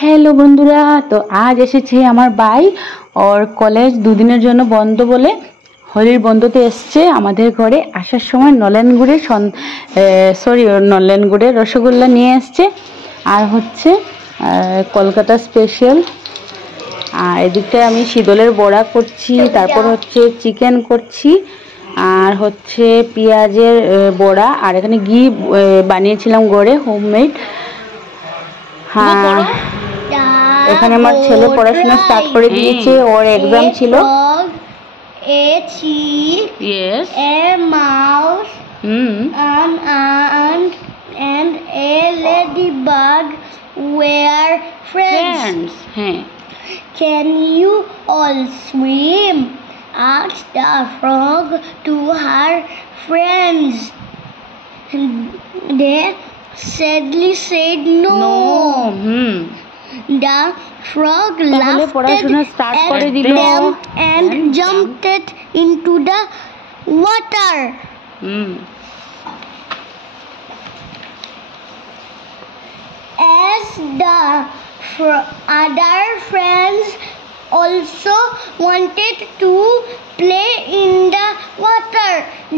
Hello বন্ধুরা, তো আজ এসেছে আমার ভাই ওর কলেজ দুদিনের জন্য বন্ধ বলে হোলির বন্ধতে এসছে আমাদের ঘরে। আসার সময় নলেন গুড়ের রসগোল্লা নিয়ে এসছে, আর হচ্ছে কলকাতা স্পেশাল। আর এদিকটায় আমি শীতলের বড়া করছি, তারপর হচ্ছে চিকেন করছি, আর হচ্ছে পেঁয়াজের বড়া, আর এখানে ঘি বানিয়েছিলাম ঘরে হোমমেড। হ্যাঁ, এখানে আমার ছেলে পড়াশোনা স্টার্ট করে দিয়েছে, ওর এক্সাম ছিল। A chick, yes, a mouse, an ant, and a ladybug were friends. Hey. Can you all swim? Asked the frog to her friends. They sadly said no. The frog laughed at them and jumped into the water. As the other friends also wanted to play in the water,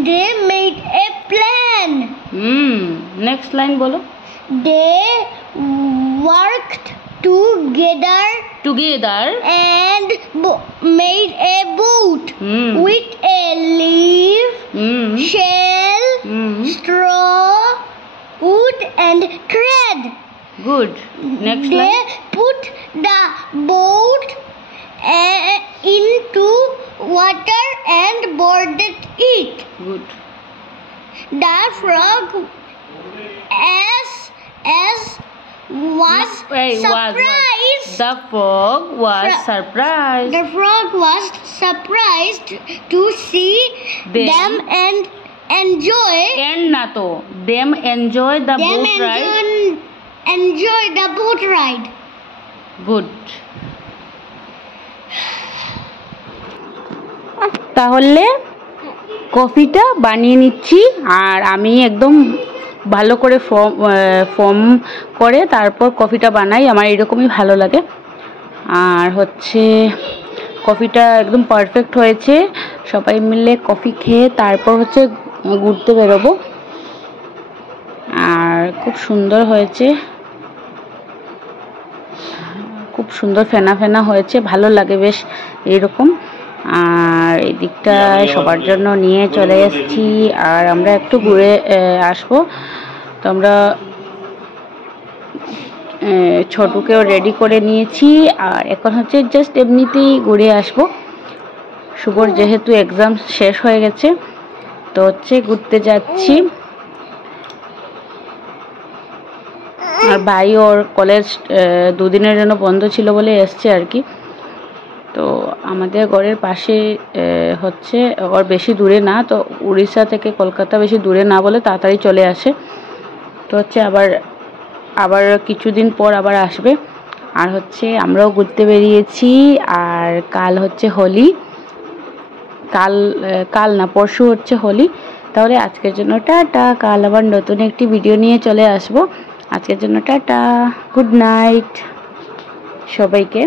they made a plan. Next line bolo. They worked together and made a boat with a leaf, shell, straw, wood and thread. Good. Next line. They put the boat into water and boarded it. Good. The frog was surprised. The frog was surprised. The frog was surprised to see them and enjoy. Them enjoy the boat ride. Enjoy the boat ride. Good. তাহলে কফিটা বানিয়ে নিচ্ছি, আর আমি একদম ভালো করে form করে তারপর কফিটা বানাই। আমার এরকমই ভালো লাগে। আর হচ্ছে কফিটা একদম পারফেক্ট হয়েছে। সবাই মিলে কফি খেয়ে তারপর হচ্ছে ঘুরতে বেরোবো। আর খুব সুন্দর হয়েছে, খুব সুন্দর ফেনা ফেনা হয়েছে, ভালো লাগে বেশ এরকম। আর এই দিকটা সবার জন্য নিয়ে চলে এসেছি, আর আমরা একটু ঘুরে আসবো। তো আমরা ছোটকেও রেডি করে নিয়েছি, আর এখন হচ্ছে জাস্ট এমনিতেই ঘুরে আসবো। শুভর যেহেতু এক্সাম শেষ হয়ে গেছে, তো হচ্ছে ঘুরতে যাচ্ছি। আর ভাই ওর কলেজ দুদিনের জন্য বন্ধ ছিল বলে এসছে আর কি। তো আমাদের ঘরের পাশে হচ্ছে, ওর বেশি দূরে না, তো উড়িষ্যা থেকে কলকাতা বেশি দূরে না বলে তাড়াতাড়ি চলে আসে। তো হচ্ছে আবার কিছুদিন পর আবার আসবে। আর হচ্ছে আমরাও ঘুরতে বেরিয়েছি। আর কাল হচ্ছে হোলি, কাল না পরশু হচ্ছে হোলি। তাহলে আজকের জন্য টাটা, কাল আবার নতুন একটি ভিডিও নিয়ে চলে আসবো। আজকের জন্য টাটা, গুড নাইট সবাইকে।